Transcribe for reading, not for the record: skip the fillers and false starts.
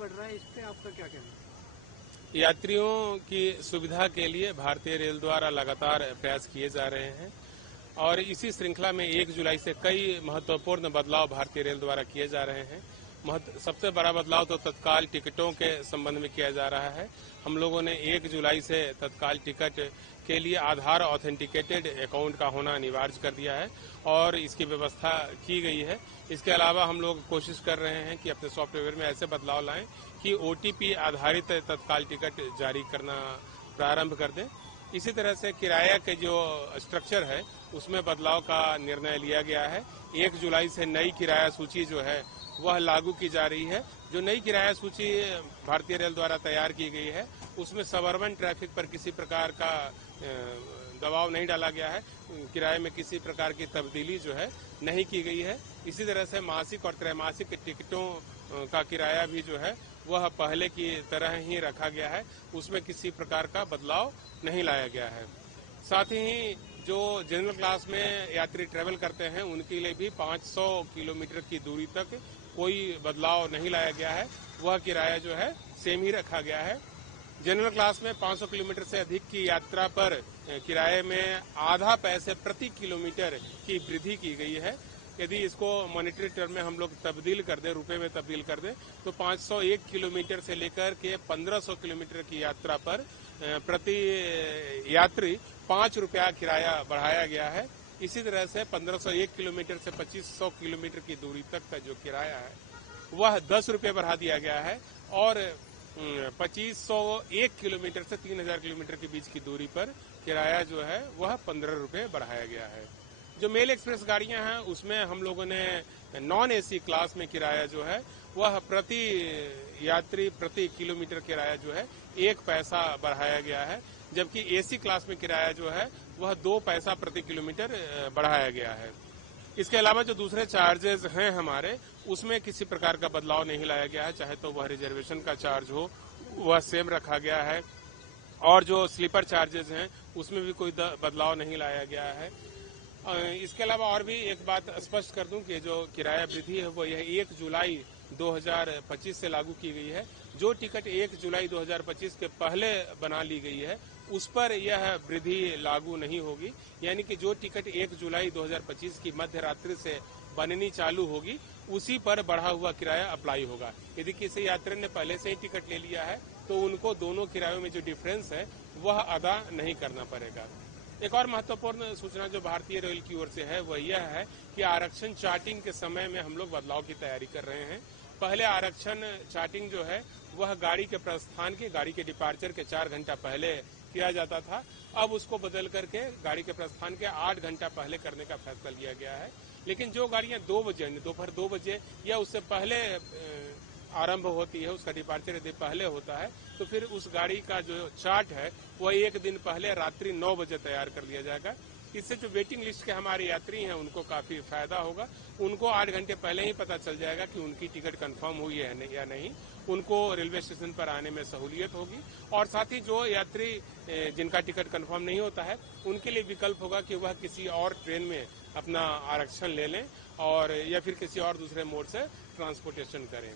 बढ़ रहा है, इस पे आपका क्या कहना है? यात्रियों की सुविधा के लिए भारतीय रेल द्वारा लगातार प्रयास किए जा रहे हैं और इसी श्रृंखला में 1 जुलाई से कई महत्वपूर्ण बदलाव भारतीय रेल द्वारा किए जा रहे हैं। सबसे बड़ा बदलाव तो तत्काल टिकटों के संबंध में किया जा रहा है। हम लोगों ने 1 जुलाई से तत्काल टिकट के लिए आधार ऑथेंटिकेटेड अकाउंट का होना अनिवार्य कर दिया है और इसकी व्यवस्था की गई है। इसके अलावा हम लोग कोशिश कर रहे हैं कि अपने सॉफ्टवेयर में ऐसे बदलाव लाएं कि ओटीपी आधारित तत्काल टिकट जारी करना प्रारंभ कर दें। इसी तरह से किराया के जो स्ट्रक्चर है उसमें बदलाव का निर्णय लिया गया है। 1 जुलाई से नई किराया सूची जो है वह लागू की जा रही है। जो नई किराया सूची भारतीय रेल द्वारा तैयार की गई है उसमें सबअर्बन ट्रैफिक पर किसी प्रकार का दबाव नहीं डाला गया है, किराए में किसी प्रकार की तब्दीली जो है नहीं की गई है। इसी तरह से मासिक और त्रैमासिक टिकटों का किराया भी जो है वह पहले की तरह ही रखा गया है, उसमें किसी प्रकार का बदलाव नहीं लाया गया है। साथ ही जो जनरल क्लास में यात्री ट्रेवल करते हैं उनके लिए भी 500 किलोमीटर की दूरी तक कोई बदलाव नहीं लाया गया है, वह किराया जो है सेम ही रखा गया है। जनरल क्लास में 500 किलोमीटर से अधिक की यात्रा पर किराए में आधा पैसे प्रति किलोमीटर की वृद्धि की गई है। यदि इसको मॉनेटरी टर्म में हम लोग तब्दील कर दें, रुपए में तब्दील कर दें, तो 501 किलोमीटर से लेकर के 1500 किलोमीटर की यात्रा पर प्रति यात्री 5 रुपया किराया बढ़ाया गया है। इसी तरह से 1501 किलोमीटर से 2500 किलोमीटर की दूरी तक का जो किराया है वह 10 रुपये बढ़ा दिया गया है और 2501 किलोमीटर से 3000 किलोमीटर के बीच की दूरी पर किराया जो है वह 15 रुपये बढ़ाया गया है। जो मेल एक्सप्रेस गाड़ियां हैं उसमें हम लोगों ने नॉन एसी क्लास में किराया जो है वह प्रति यात्री प्रति किलोमीटर किराया जो है 1 पैसा बढ़ाया गया है, जबकि एसी क्लास में किराया जो है वह 2 पैसा प्रति किलोमीटर बढ़ाया गया है। इसके अलावा जो दूसरे चार्जेस हैं हमारे उसमें किसी प्रकार का बदलाव नहीं लाया गया है, चाहे तो वह रिजर्वेशन का चार्ज हो वह सेम रखा गया है और जो स्लीपर चार्जेस हैं उसमें भी कोई बदलाव नहीं लाया गया है। इसके अलावा और भी एक बात स्पष्ट कर दूं कि जो किराया वृद्धि है वो यह 1 जुलाई 2025 से लागू की गई है। जो टिकट 1 जुलाई 2025 के पहले बना ली गई है उस पर यह वृद्धि लागू नहीं होगी, यानी कि जो टिकट 1 जुलाई 2025 की मध्य रात्रि से बननी चालू होगी उसी पर बढ़ा हुआ किराया अप्लाई होगा। यदि किसी यात्री ने पहले से ही टिकट ले लिया है तो उनको दोनों किरायों में जो डिफरेंस है वह अदा नहीं करना पड़ेगा। एक और महत्वपूर्ण सूचना जो भारतीय रेल की ओर से है वह यह है कि आरक्षण चार्टिंग के समय में हम लोग बदलाव की तैयारी कर रहे हैं। पहले आरक्षण चार्टिंग जो है वह गाड़ी के प्रस्थान के गाड़ी के डिपार्चर के 4 घंटा पहले किया जाता था, अब उसको बदल करके गाड़ी के प्रस्थान के 8 घंटा पहले करने का फैसला लिया गया है। लेकिन जो गाड़ियां 2 बजे दोपहर 2 बजे या उससे पहले आरंभ होती है, उसका डिपार्चर यदि पहले होता है तो फिर उस गाड़ी का जो चार्ट है वह 1 दिन पहले रात्रि 9 बजे तैयार कर लिया जाएगा। इससे जो वेटिंग लिस्ट के हमारे यात्री हैं उनको काफी फायदा होगा। उनको 8 घंटे पहले ही पता चल जाएगा कि उनकी टिकट कंफर्म हुई है या नहीं, उनको रेलवे स्टेशन पर आने में सहूलियत होगी और साथ ही जो यात्री जिनका टिकट कंफर्म नहीं होता है उनके लिए विकल्प होगा कि वह किसी और ट्रेन में अपना आरक्षण ले लें और या फिर किसी और दूसरे मोड से ट्रांसपोर्टेशन करें।